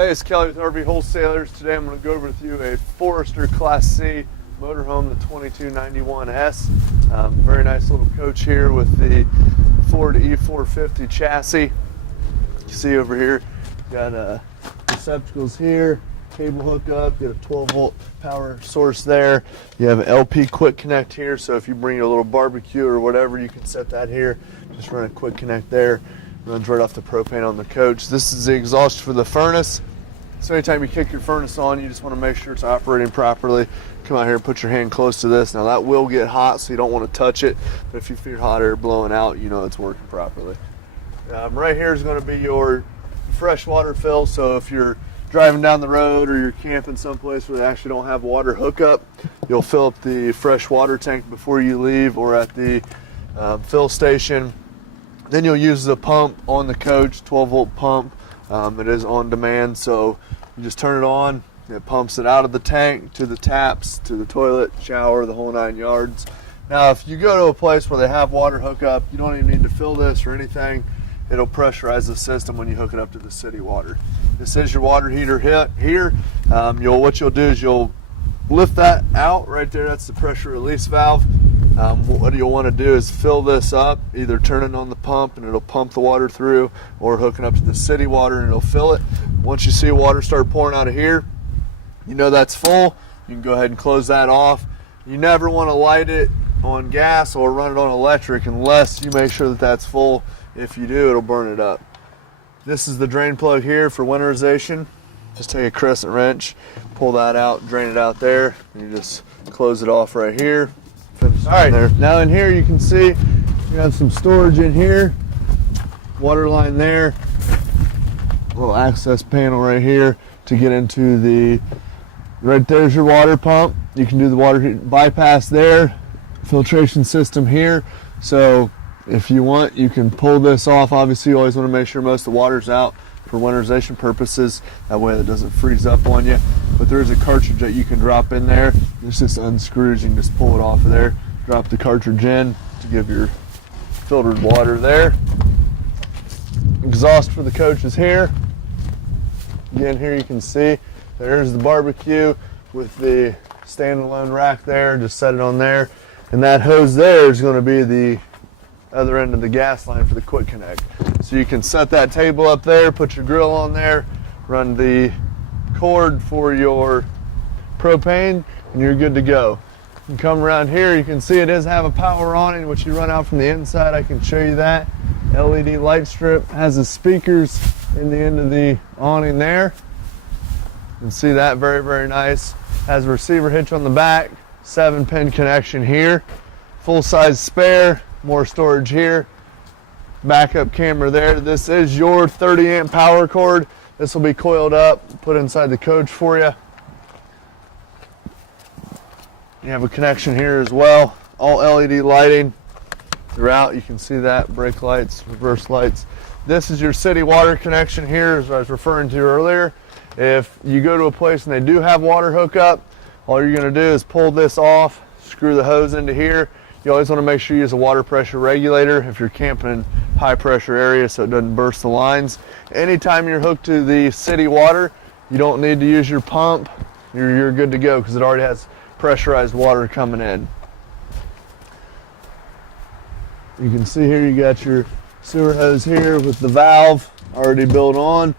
Hey, it's Kelly with RV Wholesalers. Today I'm going to go over with you a Forester Class C motorhome, the 2291S. Very nice little coach here with the Ford E450 chassis. You can see over here, got receptacles here, cable hookup, you got a 12-volt power source there. You have an LP quick connect here, so if you bring your little barbecue or whatever, you can set that here. Just run a quick connect there. Runs right off the propane on the coach. This is the exhaust for the furnace. So anytime you kick your furnace on, you just want to make sure it's operating properly. Come out here and put your hand close to this. Now that will get hot, so you don't want to touch it. But if you feel hot air blowing out, you know it's working properly. Right here is going to be your fresh water fill. So if you're driving down the road or you're camping someplace where they actually don't have water hookup, you'll fill up the fresh water tank before you leave or at the fill station. Then you'll use the pump on the coach, 12-volt pump. It is on demand, so you just turn it on. It pumps it out of the tank to the taps, to the toilet, shower, the whole 9 yards. Now, if you go to a place where they have water hookup, you don't even need to fill this or anything. It'll pressurize the system when you hook it up to the city water. This is your water heater here. What you'll do is you'll lift that out right there. That's the pressure release valve. What you'll want to do is fill this up, either turning on the pump and it'll pump the water through, or hooking up to the city water and it'll fill it. Once you see water start pouring out of here, you know that's full. You can go ahead and close that off. You never want to light it on gas or run it on electric unless you make sure that that's full. If you do, it'll burn it up. This is the drain plug here for winterization. Just take a crescent wrench, pull that out, drain it out there, and you just close it off right here. All right, there. Now in here you can see you have some storage in here, water line there, little access panel right here to get into the, right there's your water pump. You can do the water bypass there, filtration system here. So if you want, you can pull this off. Obviously you always want to make sure most of the water's out for winterization purposes. That way it doesn't freeze up on you. But there is a cartridge that you can drop in there. This just unscrews. You can just pull it off of there. Drop the cartridge in to give your filtered water there. Exhaust for the coach is here. Again, here you can see there's the barbecue with the standalone rack there. Just set it on there. And that hose there is going to be the other end of the gas line for the quick connect. So you can set that table up there, put your grill on there, run the cord for your propane, and you're good to go. You can come around here, you can see it does have a power awning, which you run out from the inside. I can show you that. LED light strip, has the speakers in the end of the awning there. You can see that, very, very nice. Has a receiver hitch on the back, 7-pin connection here. Full-size spare, more storage here. Backup camera there. This is your 30-amp power cord. This will be coiled up, put inside the coach for you. You have a connection here as well. All LED lighting throughout. You can see that. Brake lights, reverse lights. This is your city water connection here, as I was referring to earlier. If you go to a place and they do have water hookup, all you're going to do is pull this off, screw the hose into here. You always want to make sure you use a water pressure regulator if you're camping in high pressure areas so it doesn't burst the lines. Anytime you're hooked to the city water, you don't need to use your pump. You're good to go because it already has pressurized water coming in. You can see here you got your sewer hose here with the valve already built on.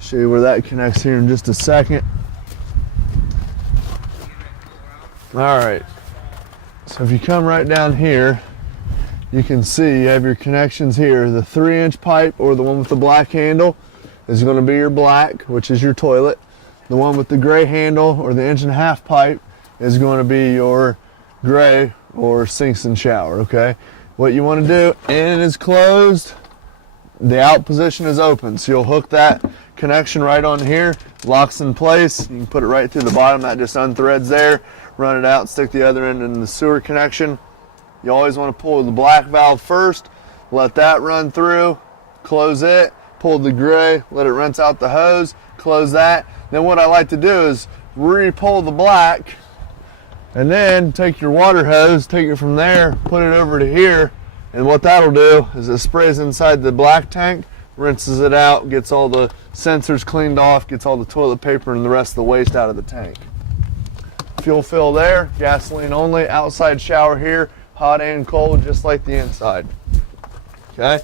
Show you where that connects here in just a second. All right. So if you come right down here, you can see you have your connections here. The 3-inch pipe, or the one with the black handle, is going to be your black, which is your toilet. The one with the gray handle, or the 1.5-inch pipe, is going to be your gray, or sinks and shower, okay? What you want to do, in is closed, the out position is open. So you'll hook that connection right on here, locks in place. You can put it right through the bottom, that just unthreads there. Run it out, stick the other end in the sewer connection. You always want to pull the black valve first, let that run through, close it, pull the gray, let it rinse out the hose, close that. Then what I like to do is re-pull the black, and then take your water hose, take it from there, put it over to here, and what that'll do is it sprays inside the black tank, rinses it out, gets all the sensors cleaned off, gets all the toilet paper and the rest of the waste out of the tank. Fuel fill there, gasoline only, outside shower here, hot and cold, just like the inside. Okay,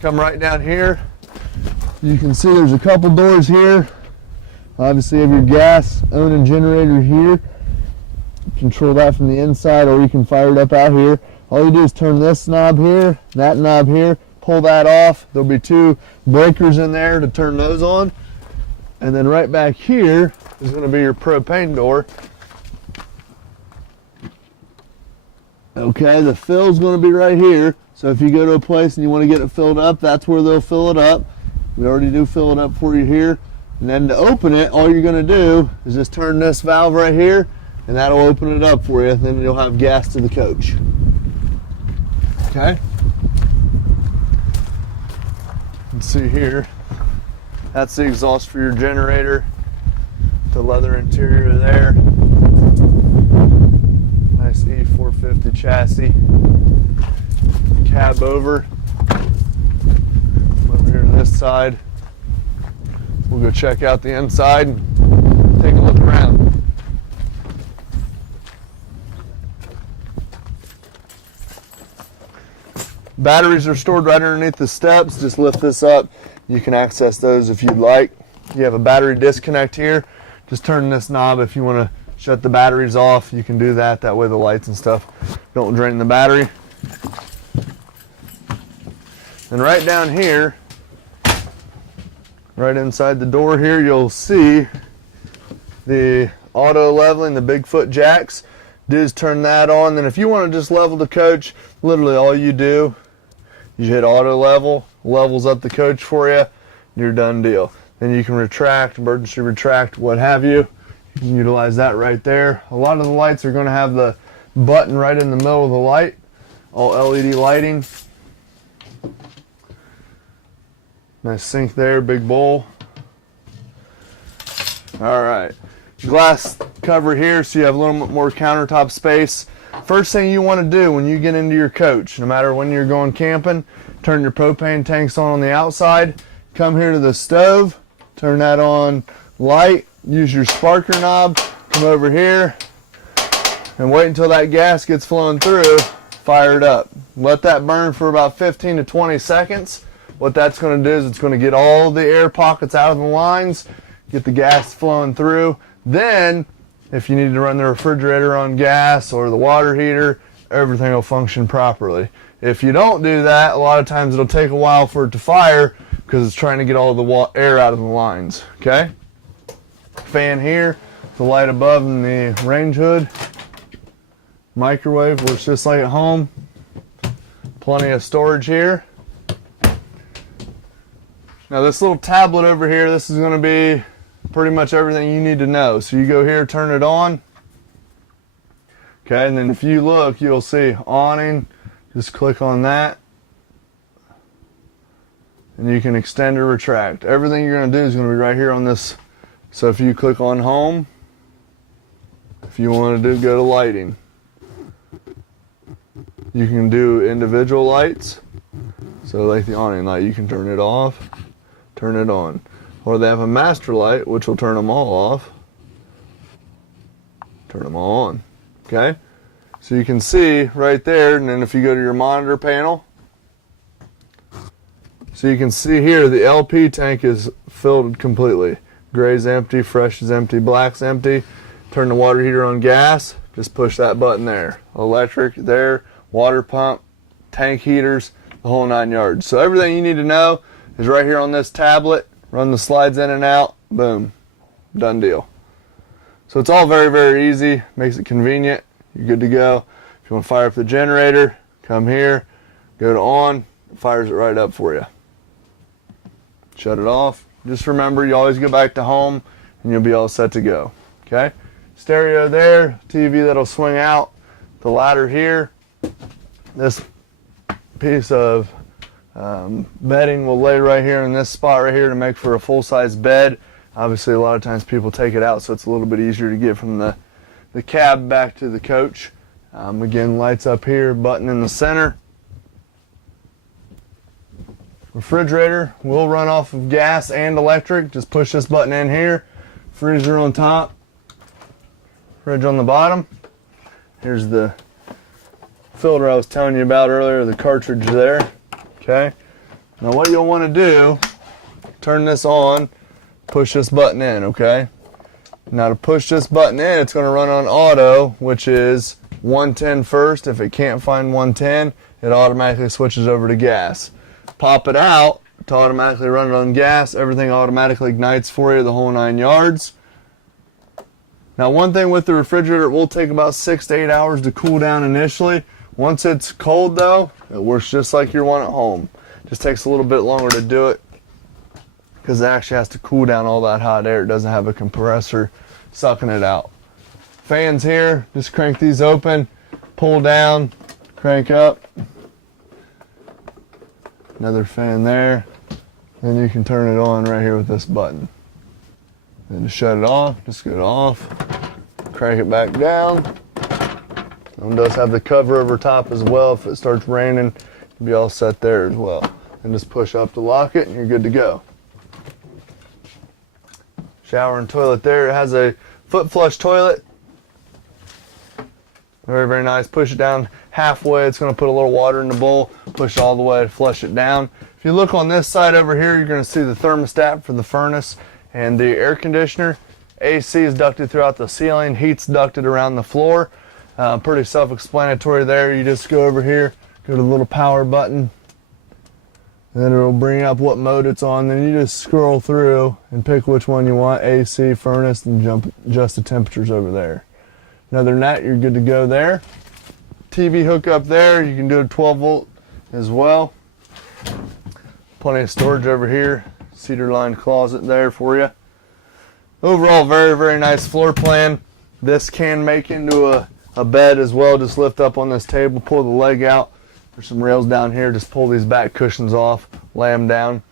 come right down here. You can see there's a couple doors here. Obviously you have your gas owning generator here. Control that from the inside, or you can fire it up out here. All you do is turn this knob here, that knob here, pull that off. There'll be two breakers in there to turn those on. And then right back here is going to be your propane door. Okay, the fill's going to be right here. So if you go to a place and you want to get it filled up, that's where they'll fill it up. We already do fill it up for you here. And then to open it, all you're going to do is just turn this valve right here, and that'll open it up for you. Then you'll have gas to the coach. Okay? You can see here, that's the exhaust for your generator. The leather interior there. Nice E450 chassis. Cab over here on this side. We'll go check out the inside and take a look around. Batteries are stored right underneath the steps. Just lift this up. You can access those if you'd like. You have a battery disconnect here. Just turn this knob if you want to shut the batteries off. You can do that. That way the lights and stuff don't drain the battery. And right down here, right inside the door here, you'll see the auto leveling, the Bigfoot jacks. Just turn that on. Then if you want to just level the coach, literally all you do, you hit auto level, levels up the coach for you, you're done deal. Then you can retract, emergency retract, what have you. You can utilize that right there. A lot of the lights are going to have the button right in the middle of the light, all LED lighting. Nice sink there, big bowl. All right, glass cover here so you have a little bit more countertop space. First thing you want to do when you get into your coach, no matter when you're going camping, turn your propane tanks on the outside. Come here to the stove, turn that on light, use your sparker knob, come over here, and wait until that gas gets flowing through, fire it up. Let that burn for about 15 to 20 seconds. What that's going to do is it's going to get all the air pockets out of the lines, get the gas flowing through. Then, if you need to run the refrigerator on gas or the water heater, everything will function properly. If you don't do that, a lot of times it'll take a while for it to fire because it's trying to get all the air out of the lines. Okay? Fan here, the light above and the range hood. Microwave works just like at home. Plenty of storage here. Now this little tablet over here, this is going to be pretty much everything you need to know. So you go here, turn it on. Okay, and then if you look, you'll see awning. Just click on that. And you can extend or retract. Everything you're going to do is going to be right here on this. So if you click on home, if you want to go to lighting, you can do individual lights. So like the awning light, you can turn it off, turn it on. Or they have a master light, which will turn them all off, turn them all on. Okay? So you can see right there, and then if you go to your monitor panel, so you can see here the LP tank is filled completely. Gray's empty, fresh is empty, black's empty. Turn the water heater on gas, just push that button there. Electric there, water pump, tank heaters, the whole 9 yards. So everything you need to know is right here on this tablet. Run the slides in and out, boom, done deal. So it's all very, very easy, makes it convenient. You're good to go. If you want to fire up the generator, come here, go to on, it fires it right up for you. Shut it off. Just remember, you always go back to home and you'll be all set to go. Okay? Stereo there, TV that'll swing out, the ladder here. This piece of bedding will lay right here in this spot right here to make for a full-size bed. Obviously, a lot of times people take it out, so it's a little bit easier to get from the cab back to the coach. Again, lights up here, button in the center. Refrigerator will run off of gas and electric. Just push this button in here. Freezer on top, fridge on the bottom. Here's the filter I was telling you about earlier, the cartridge there. Okay. Now what you'll want to do, turn this on, push this button in, okay? Now to push this button in, it's going to run on auto, which is 110 first. If it can't find 110, it automatically switches over to gas. Pop it out to automatically run it on gas. Everything automatically ignites for you, the whole 9 yards. Now one thing with the refrigerator, it will take about 6 to 8 hours to cool down initially. Once it's cold though, it works just like your one at home. Just takes a little bit longer to do it because it actually has to cool down all that hot air. It doesn't have a compressor sucking it out. Fans here, just crank these open, pull down, crank up. Another fan there. Then you can turn it on right here with this button. Then to shut it off, just get it off, crank it back down. One does have the cover over top as well. If it starts raining, you'll be all set there as well. And just push up to lock it and you're good to go. Shower and toilet there. It has a foot flush toilet. Very, very nice. Push it down halfway. It's going to put a little water in the bowl. Push all the way to flush it down. If you look on this side over here, you're going to see the thermostat for the furnace and the air conditioner. AC is ducted throughout the ceiling. Heat's ducted around the floor. Pretty self-explanatory there. You just go over here, go to the little power button, and then it'll bring up what mode it's on. Then you just scroll through and pick which one you want, AC, furnace, and adjust the temperatures over there. Other than that, you're good to go there. TV hookup there. You can do a 12 volt as well. Plenty of storage over here. Cedar lined closet there for you. Overall, very, very nice floor plan. This can make into a bed as well. Just lift up on this table, pull the leg out. There's some rails down here. Just pull these back cushions off, lay them down.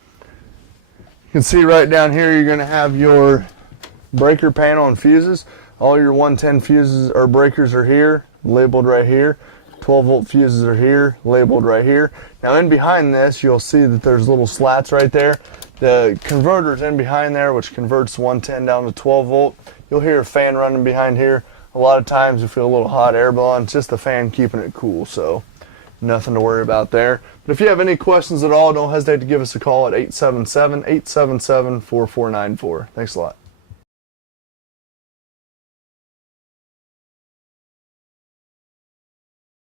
You can see right down here you're going to have your breaker panel and fuses. All your 110 fuses or breakers are here, labeled right here. 12 volt fuses are here, labeled right here. Now in behind this, you'll see that there's little slats right there. The converter's in behind there, which converts 110 down to 12 volt. You'll hear a fan running behind here. A lot of times you feel a little hot air blowing. It's just the fan keeping it cool, so nothing to worry about there. But if you have any questions at all, don't hesitate to give us a call at 877-877-4494. Thanks a lot.